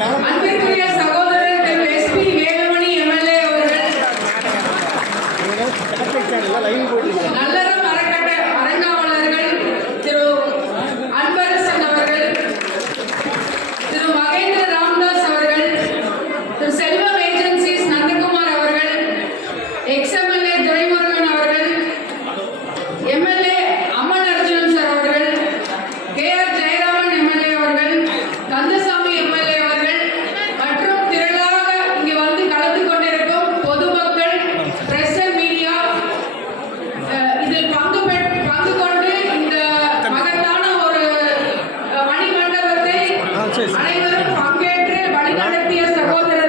அன்பிற்குரிய சகோதரர் திரு SP Velumani MLA அவர்கள், நல்லறம் அறக்கட்டளை அறங்காவலர்கள் திரு அன்பரசன் அவர்கள், திரு மகேந்திர ராம்தாஸ் அவர்கள், திரு செல்வம் ஏஜென்சிஸ் நந்தகுமார் அவர்கள், எக்ஸ்எம்எல்ஏ துரைமுருகன் அவர்கள், எம்எல்ஏ அமன் அர்ஜுனன் சார் அவர்கள், கேஆர் ஜெயராமன் எம்எல்ஏ அவர்கள், கந்தசாமி எம்எல்ஏ அவர்கள் மற்றும் திரளாக இங்கே வந்து கலந்து கொண்டிருக்கும் பொதுமக்கள், பிரஸ் அண்ட் மீடியா, இதில் பங்கு கொண்டு இந்த மகத்தான ஒரு மணிமண்டபத்தை அனைவரும் பங்கேற்று வழிநடத்திய சகோதரர்